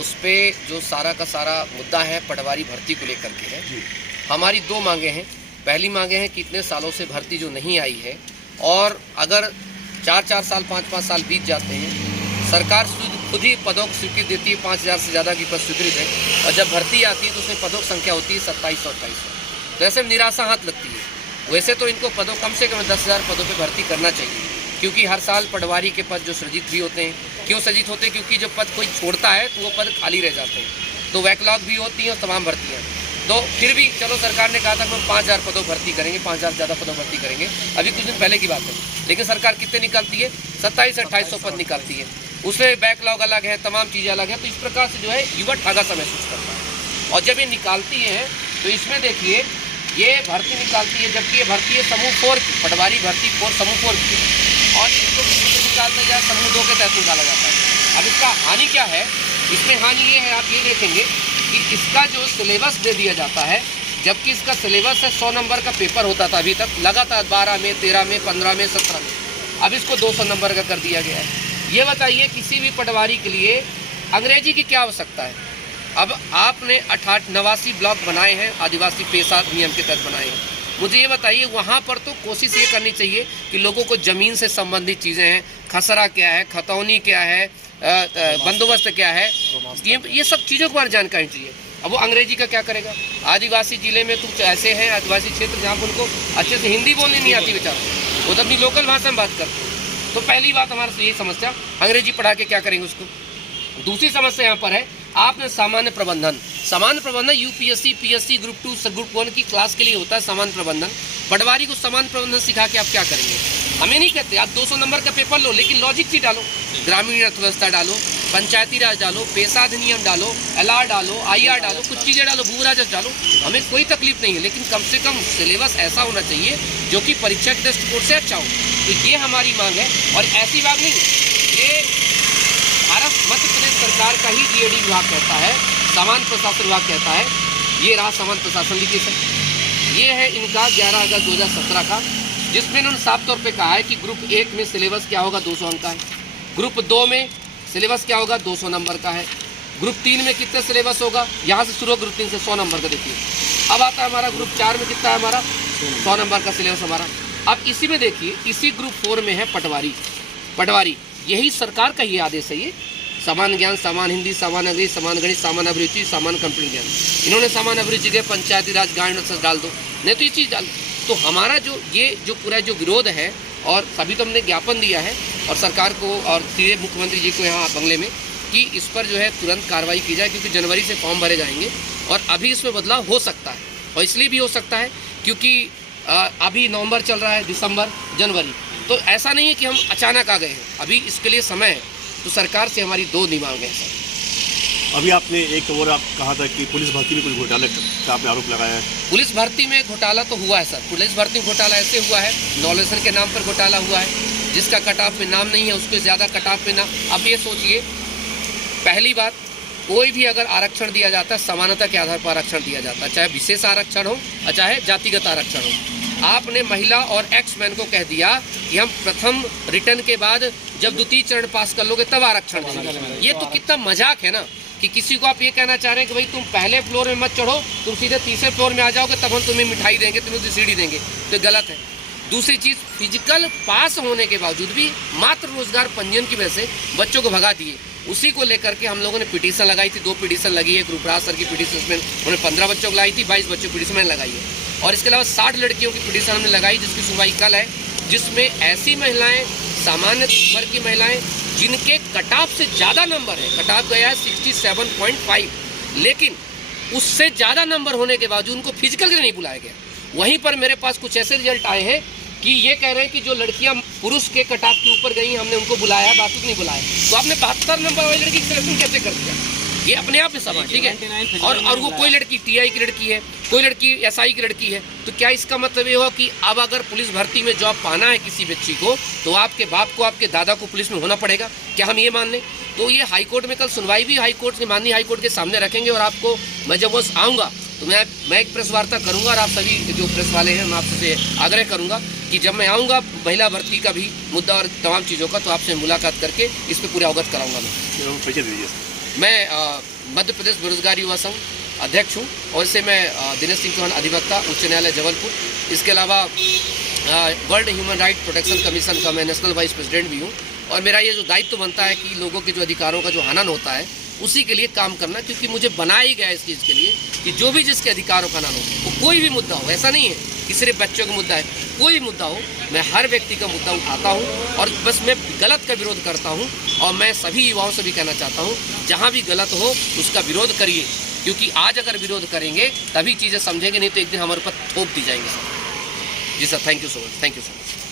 उस पर जो सारा का सारा मुद्दा है पटवारी भर्ती को लेकर के है। हमारी दो मांगे हैं। पहली मांगे हैं कि इतने सालों से भर्ती जो नहीं आई है और अगर 4-4 साल 5-5 साल बीत जाते हैं, सरकार खुद ही पदों को स्वीकृति देती है, 5000 से ज़्यादा की पद स्वीकृत है, और जब भर्ती आती है तो उसमें पदों की संख्या होती है 2700-2800। तो ऐसे में निराशा हाथ लगती है। वैसे तो इनको पदों कम से कम 10,000 पदों पर भर्ती करना चाहिए, क्योंकि हर साल पटवारी के पद जो सृजित भी होते हैं। क्यों सृजित होते हैं? क्योंकि जब पद कोई छोड़ता है तो वो पद खाली रह जाते हैं, तो बैकलॉग भी होती हैं और तमाम भर्तियाँ। तो फिर भी चलो, सरकार ने कहा था कि हम 5000 पदों भर्ती करेंगे, 5000 ज़्यादा पदों भर्ती करेंगे। अभी कुछ दिन पहले की बात है, लेकिन सरकार कितने निकालती है? 2700-2800 पद निकालती है। उसमें बैकलॉग अलग है, तमाम चीज़ें अलग हैं। तो इस प्रकार से जो है युवा ठागा सा महसूस करता है। और जब ये निकालती है तो इसमें देखिए ये भर्ती निकालती है, जबकि ये भर्ती है समूह 4 की, पटवारी भर्ती 4 समूह 4 की, और इसको निकालते जाए समूह 2 के तहत निकाला जाता है। अब इसका हानि क्या है? इसमें हानि ये है, आप ये देखेंगे कि इसका जो सिलेबस दे दिया जाता है, जबकि इसका सिलेबस है 100 नंबर का पेपर होता था अभी तक, लगातार 12 में, 13 में, 15 में, 17 में। अब इसको 200 नंबर का कर दिया गया है। ये बताइए किसी भी पटवारी के लिए अंग्रेजी की क्या आवश्यकता है? अब आपने 89 ब्लॉक बनाए हैं, आदिवासी पेशा नियम के तहत बनाए हैं। मुझे ये बताइए, वहाँ पर तो कोशिश ये करनी चाहिए कि लोगों को ज़मीन से संबंधित चीज़ें हैं, खसरा क्या है, खतौनी क्या है, बंदोबस्त क्या है, ये सब चीज़ों के बारे में जानकारी चाहिए। अब वो अंग्रेजी का क्या करेगा? आदिवासी ज़िले में कुछ ऐसे हैं, आदिवासी क्षेत्र जहाँ पर उनको अच्छे से हिंदी बोलनी नहीं आती बेचारा, वो तो अपनी लोकल भाषा में बात करते हैं। तो पहली बात हमारे से यही समस्या, अंग्रेजी पढ़ा के क्या करेंगे उसको। दूसरी समस्या यहाँ पर है, आपने सामान्य प्रबंधन यूपीएससी पीएससी ग्रुप 2 ग्रुप 1 की क्लास के लिए होता है सामान्य प्रबंधन। पटवारी को सामान्य प्रबंधन सिखा के आप क्या करेंगे? हमें नहीं कहते आप 200 नंबर का पेपर लो, लेकिन लॉजिक भी डालो, ग्रामीण अर्थव्यवस्था डालो, पंचायती राज डालो, पेशा अधिनियम डालो, एलआर डालो, आईआर डालो, कुछ चीज़ें डालो, भू राजस्व डालो, हमें कोई तकलीफ नहीं है। लेकिन कम से कम सिलेबस ऐसा होना चाहिए जो कि परीक्षा के दृष्टिकोण से अच्छा हो। तो ये हमारी मांग है। और ऐसी बात नहीं, ये भारत मध्य प्रदेश सरकार का ही जीएडी विभाग कहता है, सामान्य प्रशासन विभाग कहता है। ये रहा सामान्य प्रशासन लिखित, ये है इनका 11 अगस्त 2017 का, जिसमें इन्होंने साफ तौर पे कहा है कि ग्रुप 1 में सिलेबस क्या होगा, 200 अंक का है। ग्रुप 2 में सिलेबस क्या होगा, 200 नंबर का है। ग्रुप 3 में कितना सिलेबस होगा, यहाँ से शुरू, ग्रुप 3 से 100 नंबर का। देखिए अब आता है हमारा ग्रुप 4 में कितना है, हमारा 100 नंबर का सिलेबस हमारा। अब इसी में देखिए, इसी ग्रुप 4 में है पटवारी, यही सरकार का ही आदेश है। ये समान ज्ञान, समान हिंदी, समान अंग्रेजी, समान गणित, समान अभिरुचि, समान कंप्यूटर ज्ञान, इन्होंने समान अभिरुचि के पंचायती राज ग्रामीण डाल दो, नहीं तो ये चीज़ डाल। तो हमारा जो पूरा जो विरोध है, और सभी तो हमने ज्ञापन दिया है और सरकार को और सीधे मुख्यमंत्री जी को यहाँ बंगले में, कि इस पर जो है तुरंत कार्रवाई की जाए, क्योंकि जनवरी से फॉर्म भरे जाएंगे और अभी इसमें बदलाव हो सकता है। और इसलिए भी हो सकता है क्योंकि अभी नवंबर चल रहा है, दिसंबर, जनवरी, तो ऐसा नहीं है कि हम अचानक आ गए हैं, अभी इसके लिए समय है। तो सरकार से हमारी 2 मांग है सर। अभी आपने एक और आप कहा था कि पुलिस भर्ती में कुछ घोटाले का आपने आरोप लगाया है। पुलिस भर्ती में घोटाला तो हुआ है सर। पुलिस भर्ती में घोटाला ऐसे हुआ है, नॉलेसन के नाम पर घोटाला हुआ है, जिसका कट ऑफ में नाम नहीं है उसको ज़्यादा कट ऑफ में नाम। अब ये सोचिए, पहली बात, कोई भी अगर आरक्षण दिया जाता है, समानता के आधार पर आरक्षण दिया जाता है, चाहे विशेष आरक्षण हो और चाहे जातिगत आरक्षण हो। आपने महिला और एक्स-मैन को कह दिया कि हम प्रथम रिटर्न के बाद जब द्वितीय चरण पास कर लोगे तब आरक्षण देंगे। ये तो कितना मजाक है ना, कि किसी को आप ये कहना चाह रहे हैं कि भाई तुम पहले फ्लोर में मत चढ़ो, तुम सीधे तीसरे फ्लोर में आ जाओगे, तब हम तुम्हें मिठाई देंगे, तुम्हें सीढ़ी देंगे, तो गलत है। दूसरी चीज़, फिजिकल पास होने के बावजूद भी मात्र रोजगार पंजीयन की वजह से बच्चों को भगा दिए। उसी को लेकर के हम लोगों ने पिटीशन लगाई थी, 2 पिटीशन लगी है। ग्रुपराज सर की पिटीशन में उन्होंने 15 बच्चों को लाई थी, 22 बच्चों की पिटीशन मैंने लगाई है। और इसके अलावा 60 लड़कियों की पिटीशन हमने लगाई, जिसकी सुनवाई कल है, जिसमें ऐसी महिलाएं, सामान्य वर्ग की महिलाएं जिनके कट ऑफ से ज़्यादा नंबर है, कट ऑफ गया है 67.5, लेकिन उससे ज़्यादा नंबर होने के बावजूद उनको फिजिकल के लिए नहीं बुलाया गया। वहीं पर मेरे पास कुछ ऐसे रिजल्ट आए हैं कि ये कह रहे हैं कि जो लड़कियां पुरुष के कट ऑफ के ऊपर गई, हमने उनको बुलाया, बाकी नहीं बुलाया। तो आपने 72 नंबर वाली लड़की की सिलेक्शन कैसे कर दिया? ये अपने आप में सवाल, ठीक है। और वो कोई लड़की टीआई की लड़की है, कोई लड़की एसआई की लड़की है, तो क्या इसका मतलब ये हो कि अब अगर पुलिस भर्ती में जॉब पाना है किसी बच्ची को, तो आपके बाप को, आपके दादा को पुलिस में होना पड़ेगा? क्या हम ये मान लें? तो ये हाईकोर्ट में कल सुनवाई भी हाईकोर्ट से, माननीय हाईकोर्ट के सामने रखेंगे। और आपको मैं जब वो आऊँगा तो मैं एक प्रेस वार्ता करूँगा, और आप सभी जो प्रेस वाले हैं, मैं आपसे आग्रह करूँगा कि जब मैं आऊँगा महिला भर्ती का भी मुद्दा और तमाम चीज़ों का, तो आपसे मुलाकात करके इस पर पूरा अवगत कराऊँगा मैं। परिचय दीजिए। मैं मध्य प्रदेश बेरोजगार युवा संघ अध्यक्ष हूँ और इससे मैं दिनेश सिंह चौहान अधिवक्ता उच्च न्यायालय जबलपुर, इसके अलावा world human right protection commission का मैं नेशनल वाइस प्रेसिडेंट भी हूँ। और मेरा ये जो दायित्व बनता है कि लोगों के जो अधिकारों का जो हनन होता है उसी के लिए काम करना, क्योंकि मुझे बनाया ही गया इस चीज़ के लिए कि जो भी जिसके अधिकारों का हनन हो, वो कोई भी मुद्दा हो, ऐसा नहीं है कि सिर्फ बच्चों का मुद्दा है, कोई मुद्दा हो, मैं हर व्यक्ति का मुद्दा उठाता हूँ और बस मैं गलत का विरोध करता हूँ। और मैं सभी युवाओं से भी कहना चाहता हूँ, जहाँ भी गलत हो उसका विरोध करिए, क्योंकि आज अगर विरोध करेंगे तभी चीज़ें समझेंगे, नहीं तो एक दिन हमारे ऊपर थोप दी जाएंगी सर। जी sir, thank you so much, thank you so much.